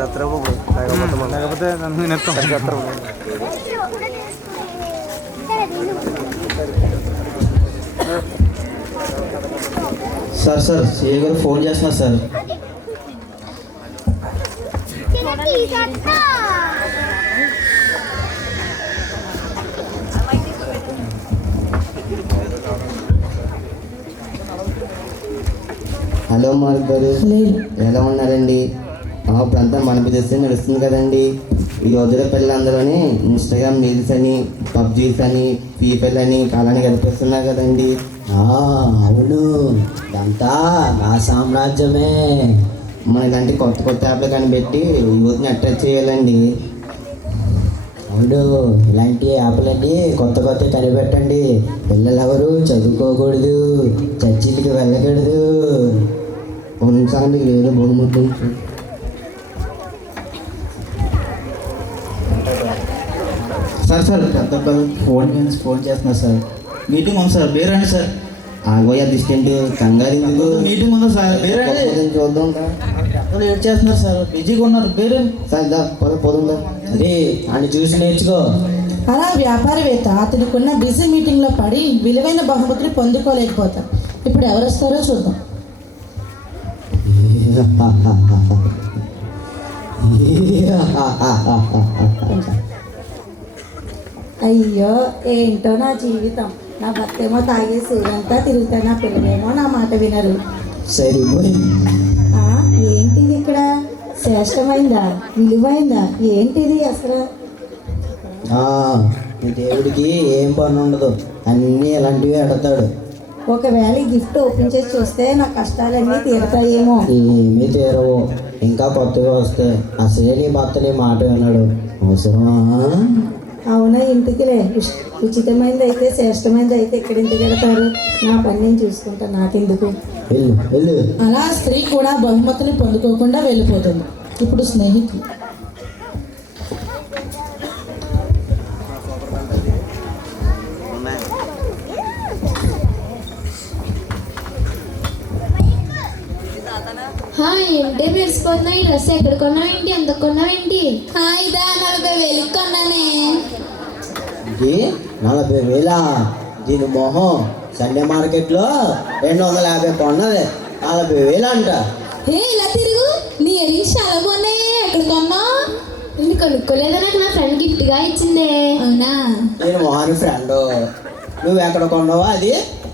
బాబు లేకపోతే sir sir CA గారు phone చేస్తున్నారు సార్ హలో మార్క్ గారు ఎలా ఉన్నారండి ఆ, ఇప్పుడంతా మన బిజినెస్ నడుస్తుంది కదండి. ఈ రోజుల పిల్లలందరూని ఇన్స్టాగ్రామ్ రీల్స్ అని పబ్జీస్ అని పీపల్ అని కాలాన్ని కనిపిస్తున్నారు కదండి. అవును. ఇదంతా నా సామ్రాజ్యమే. మన ఇలాంటి కొత్త కొత్త యాప్లు కనిపెట్టి యూత్ని అట్రాక్ట్ చేయాలండి. అవును. ఇలాంటి యాప్లన్నీ కొత్త కొత్త కనిపెట్టండి. పిల్లలు ఎవరు చదువుకోకూడదు చర్చిలకి వెళ్ళకూడదు. కొన్నిసార్లు ఏదో బొమ్మ సార్ సార్ పెద్ద ఫోన్ ఫోన్ చేస్తున్నారు సార్. మీటింగ్ ఉంది సార్ వేరండి సార్. ఆగోయా డిస్టెంట్ కంగారు ఎందుకు? మీటింగ్ ఉంది సార్ పొద్దున్న చూద్దాం. వాళ్ళు ఏడ్ చేస్తున్నారు సార్ బిజీగా ఉన్నారు వేరండి సార్ దా పొద పోదుందా అదే అని చూసి నేర్చుకో. అలా వ్యాపారవేత్త అతనికున్న బిజీ మీటింగ్లో పడి విలువైన బహుమతులు పొందుకోలేకపోతాం. ఇప్పుడు ఎవరు వస్తారో చూద్దాం. అయ్యో ఏంటో నా జీవితం. నా భర్తేమో తాగేసి ఊరంతా తిరుగుతా నా పిల్లలేమో నా మాట వినరు. ఆ, ఏంటిది ఇక్కడ? శ్రేష్టమైందా? విలువైందా? ఏంటిది అసలు? దేవుడికి ఏం పని ఉండదు అన్నీ ఇలాంటివి అడతాడు ఒకవేళ ఈ గిఫ్ట్ ఓపెన్ చేసి చూస్తే నా కష్టాలన్నీ తీరుతాయేమో. ఏమీ తీరవు. ఇంకా కొత్తగా వస్తాయి అసలే నీ భర్త నీ మాట విన్నాడు అవసరమా? అవునా ఇంటికిలే ఉచితమైనది అయితే శ్రేష్టమైనది అయితే ఎక్కడ ఇంటికి నా పని నేను చూసుకుంటా నాకెందుకు? అలా స్త్రీ కూడా బహుమతులు పొందుకోకుండా వెళ్ళిపోతుంది. ఇప్పుడు స్నేహితులు. ఏంటి మెరిసిపోతున్నాయి ఈ డ్రెస్ ఎక్కడ కొన్నావు ఏంటి? ఎంత కొన్నావు ఏంటి? ఇదా నలభై వేలు కొన్నానే. ఇది నలభై వేల? దీని మొహం సండే మార్కెట్లో రెండు వందల యాభై కొన్నది. నలభై వేలు అంట ఏ ఇలా తిరుగు. నీ ఎలింగ్స్ చాలా బాగున్నాయి. ఎక్కడ కొన్నావు నేను కొనుక్కోలేదా? నాకు నా ఫ్రెండ్ గిఫ్ట్గా ఇచ్చిందే. అవునా? నేను మొహాని ఫ్రెండ్. నువ్వు ఎక్కడ కొన్నావో అది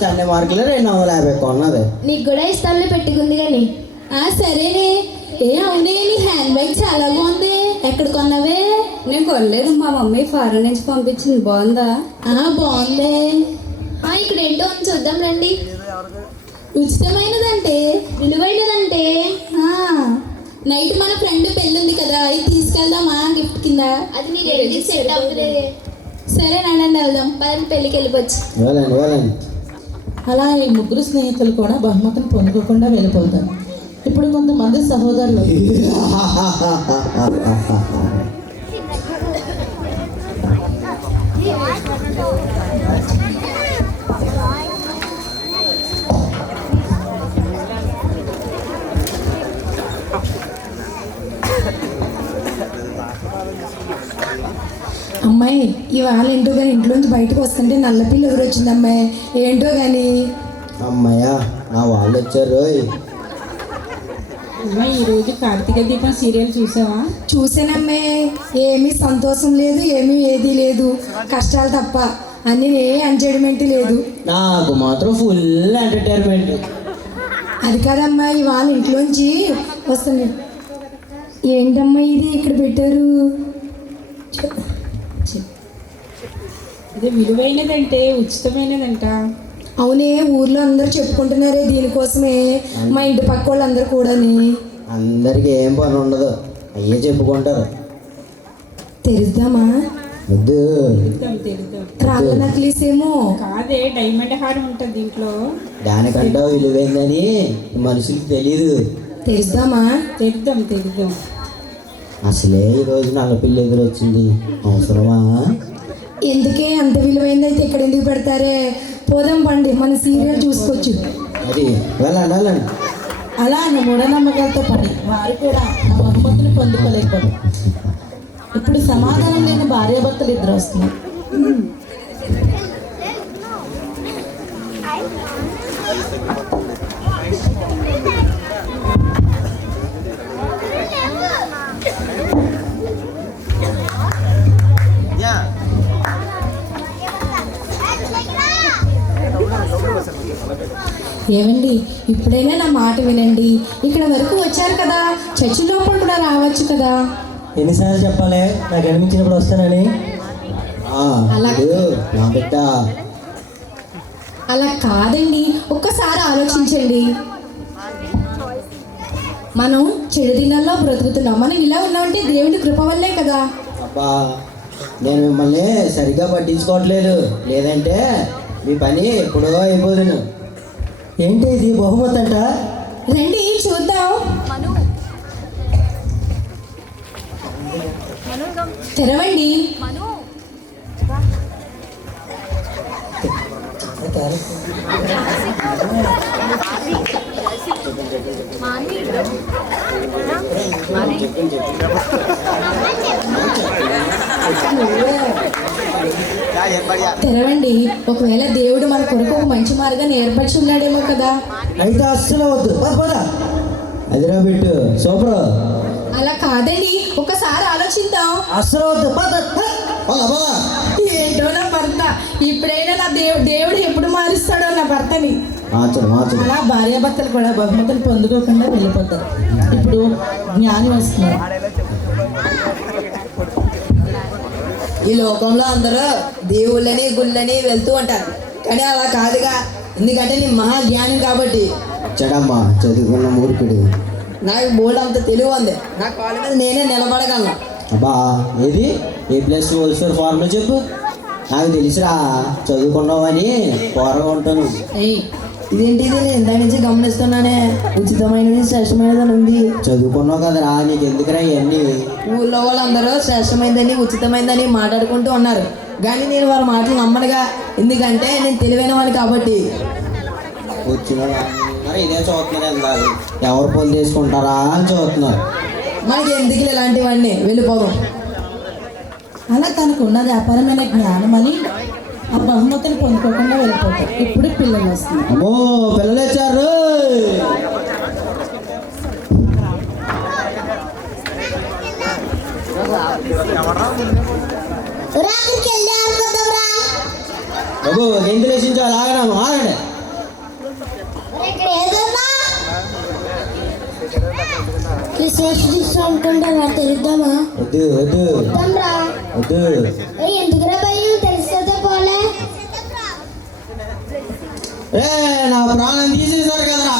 సండే మార్కెట్లో రెండు వందల యాభై కొన్నది. నీకు కూడా ఇస్తానులే పెట్టుకుంది కానీ. ఆ సరేనే. ఏ అవునే నీ హ్యాండ్ బ్యాగ్ చాలా బాగుంది. ఎక్కడ కొన్నావే? నేను కొనలేదు మా మమ్మీ ఫారెన్ నుంచి పంపించింది. బాగుందా? ఆ బాగుంది. ఆ, ఇక్కడ ఏంటో ఉంది చూద్దాం రండి. ఉచితమైనదంటే విలువైనదంటే. ఆ, నైట్ మన ఫ్రెండ్ పెళ్ళి ఉంది కదా ఇది తీసుకెళ్దామా గిఫ్ట్ కింద? అది నీ రెడీ సెట్ అవుతుంది. సరే నాన్న వెళ్దాం. పదని పెళ్ళికి వెళ్ళిపోవచ్చు. వెళ్ళండి వెళ్ళండి. అలా ఈ ముగ్గురు స్నేహితులు కూడా బహుమతిని పొందుకోకుండా వెళ్ళిపోతారు. ఇప్పుడు కొంతమంది సహోదరులు. అమ్మాయి ఇవాళ ఏంటో కానీ ఇంట్లోంచి బయటకు వస్తుంటే నల్ల పిల్ల ఎదురొచ్చింది అమ్మాయి ఏంటో కానీ అమ్మయ్యా నా వాళ్ళు వచ్చారు ఓయ్. అమ్మాయి ఈరోజు కార్తీక దీపం సీరియల్ చూసావా? చూసానమ్మే. ఏమీ సంతోషం లేదు ఏమీ ఏది లేదు. కష్టాలు తప్ప అన్ని ఏ ఎంజాయ్మెంట్ లేదు. నాకు మాత్రం ఫుల్ ఎంటర్టైన్మెంట్ అది కాదమ్మా ఇవాళ ఇంట్లోంచి వస్తుంది ఏంటమ్మా ఇది ఇక్కడ పెట్టారు? ఇది విలువైనదంటే ఉచితమైనదంట? అవునే ఊర్లో అందరూ చెప్పుకుంటున్నారే దీనికోసమే. మా ఇంటి పక్క వాళ్ళందరూ కూడాని. అందరికి ఏం పని ఉండదు. అయ్యే చెప్పుకుంటారు. తెరుద్దామా? వద్దు. రాళ్ళ నక్లీస్ ఏమో కాదే డైమండ్ హారం ఉంటుంది దీంట్లో. దానికంటే విలువైందని మనుషులకు తెలియదు తెరుద్దామా? తెరుద్దాం తెరుద్దాం. అసలే ఈ రోజు నల్లపిల్లి ఎదురు వచ్చింది అవసరమా? ఎందుకే అంత విలువైందైతే ఇక్కడ ఎందుకు పెడతారే? పోదాం పండి మన సీరియల్ చూసుకోవచ్చు అది వెళ్ళండి వెళ్ళండి. అలా అన్న మూఢనమ్మకాలతో పడి వారు కూడా ఆ బహుమతులు పొందుకోలేకపోతాం ఇప్పుడు సమాధానం లేని భార్యాభర్తలు ఇద్దరు వస్తున్నారు. ఏమండి? ఇప్పుడైనా నా మాట వినండి. ఇక్కడ వరకు వచ్చారు కదా. చర్చి లోపల కూడా రావచ్చు కదా. ఎన్నిసార్లు చెప్పాలి? నాకు అనిపించినప్పుడు వస్తానని. అలా- ఇదిగో, నా బిడ్డ. అలా కాదండి. ఒక్కసారి ఆలోచించండి. మనం చెడు దినాల్లో బ్రతుకుతున్నాం. మనం ఇలా ఉన్నామంటే దేవుని కృప వల్లే కదా. అబ్బా నేను మిమ్మల్ని సరిగ్గా పట్టించుకోవట్లేదు. లేదంటే మీ పని ఎప్పుడో అయిపోదును. ఏంటి ఇది బహుమతి అంట? రండి చూద్దాం. తెరవండి. తెరవండి. ఒకవేళ దేవుడు మన కొరకు ఒక మంచి మార్గాన్ని ఏర్పరిచి ఉన్నాడేమో కదా. అయితే అస్సలు వద్దు. పద పద. అదిరా బిట్టు సూపర్. అలా కాదండి. ఒకసారి ఆలోచిద్దాం. అస్సలు వద్దు. ఏంటో నా భర్త. ఇప్పుడైనా నా దేవు దేవుడు ఎప్పుడు మారుస్తాడో నా భర్తని. అలా భార్యాభర్తలు కూడా బహుమతులు పొందుకోకుండా వెళ్ళిపోతారు. ఇప్పుడు జ్ఞాని వస్తున్నారు. ఈ లోకంలో అందరూ దేవుళ్ళని గుళ్ళని వెళ్తూ ఉంటారు. కానీ అలా కాదుగా. ఎందుకంటే నేను మహాజ్ఞానం కాబట్టి. చెడమ్మా చదువుకున్న మూర్ఖుడు. నాకు బోర్డు అంత తెలివి ఉంది. నా కాళ్ళ మీద నేనే నిలబడగలను. అబ్బా ఏది? ఏ ప్లస్ స్క్వేర్ ఫార్ములా చెప్పు. నాకు తెలుసురా చదువుకున్నావని పోరగా ఉంటాను. ఇదేంటి ఇందాక నుంచి గమనిస్తున్నానే. ఉచితమైనది శ్రేష్టమైనది అని ఉంది. చదువుకున్నావు కదరా నీకు ఎందుకురా ఇవన్నీ? ఊళ్ళో వాళ్ళందరూ శ్రేష్టమైందని ఉచితమైందని మాట్లాడుకుంటూ ఉన్నారు. కానీ నేను వారి మాటలు నమ్మనుగా. ఎందుకంటే నేను తెలివైన వాడిని కాబట్టి. వచ్చిన ఇదే చూస్తున్నారు ఎవరు పని చేసుకుంటారా అని చూస్తున్నారు మనకి ఎందుకు ఇలాంటివన్నీ వెళ్ళిపోదాం. అలా తనకు ఉన్నది అపారమైన జ్ఞానం అని ఆ బహుమతులు పొందుకోకుండా వెళ్ళిపోతారు. ఇప్పుడు పిల్లలు వస్తున్నారు. అమ్మో పిల్లలు వచ్చారు బాబు గెంతులు వేసించాలి ఆగడం ఆగండి క్రిస్మస్ అనుకుంటారా తెలుద్దామా? వద్దు వద్దు. వద్దు. ఎందుకురా ఏ నా ప్రాణం తీసేశారు కదరా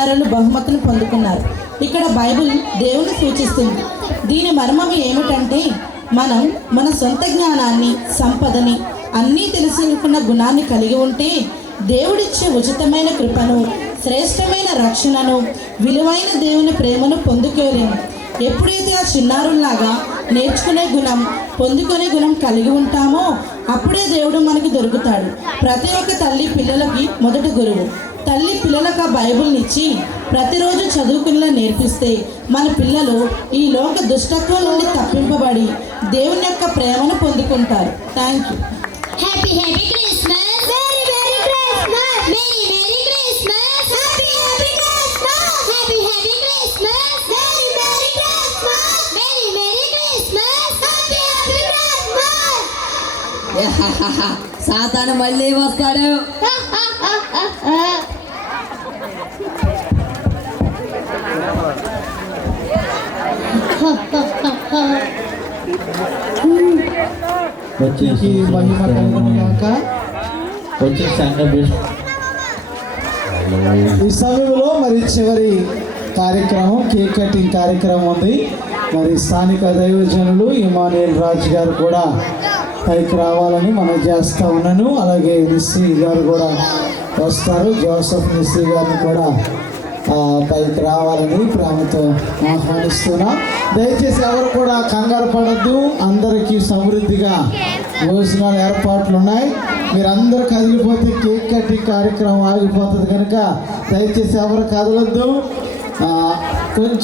చివరిగా బహుమతులు పొందుకున్నారు. ఇక్కడ బైబిల్ దేవుని సూచిస్తుంది. దీని మర్మం ఏమిటంటే మనం మన సొంత జ్ఞానాన్ని సంపదని అన్నీ తెలుసుకున్న గుణాన్ని కలిగి ఉంటే దేవుడిచ్చే ఉచితమైన కృపను శ్రేష్టమైన రక్షణను విలువైన దేవుని ప్రేమను పొందుకోలేము. ఎప్పుడైతే ఆ చిన్నారుల్లాగా నేర్చుకునే గుణం పొందుకునే గుణం కలిగి ఉంటామో అప్పుడే దేవుడు మనకు దొరుకుతాడు. ప్రతి ఒక్క తల్లి పిల్లలకి మొదటి గురువు. తల్లి పిల్లలకు ఆ బైబిల్ని ఇచ్చి ప్రతిరోజు చదువుకునేలా నేర్పిస్తే మన పిల్లలు ఈ లోక దుష్టత్వం నుండి తప్పింపబడి దేవుని యొక్క ప్రేమను పొందుకుంటారు. Thank you happy happy Christmas very very Christmas సాతాను మళ్ళీ వస్తాడు. వచ్చేసి ఈ సమయంలో మరి చివరి కార్యక్రమం కేక్ కటింగ్ కార్యక్రమం ఉంది. మరి స్థానిక దైవజనులు ఇమానుయల్ రాజు గారు కూడా పైకి రావాలని మనం చేస్తూ ఉన్నాను. అలాగే నిస్సీ గారు కూడా వస్తారు. జోసఫ్ నిస్సీ గారిని కూడా పైకి రావాలని ప్రేమతో ఆహ్వానిస్తున్నా. దయచేసి ఎవరు కూడా కంగారు పడద్దు. అందరికీ సమృద్ధిగా భోజనాలు ఏర్పాట్లు ఉన్నాయి. మీరు కదిలిపోతే కేక్ కట్టి కార్యక్రమం ఆగిపోతుంది కనుక దయచేసి ఎవరు కదలొద్దు. కొంచెం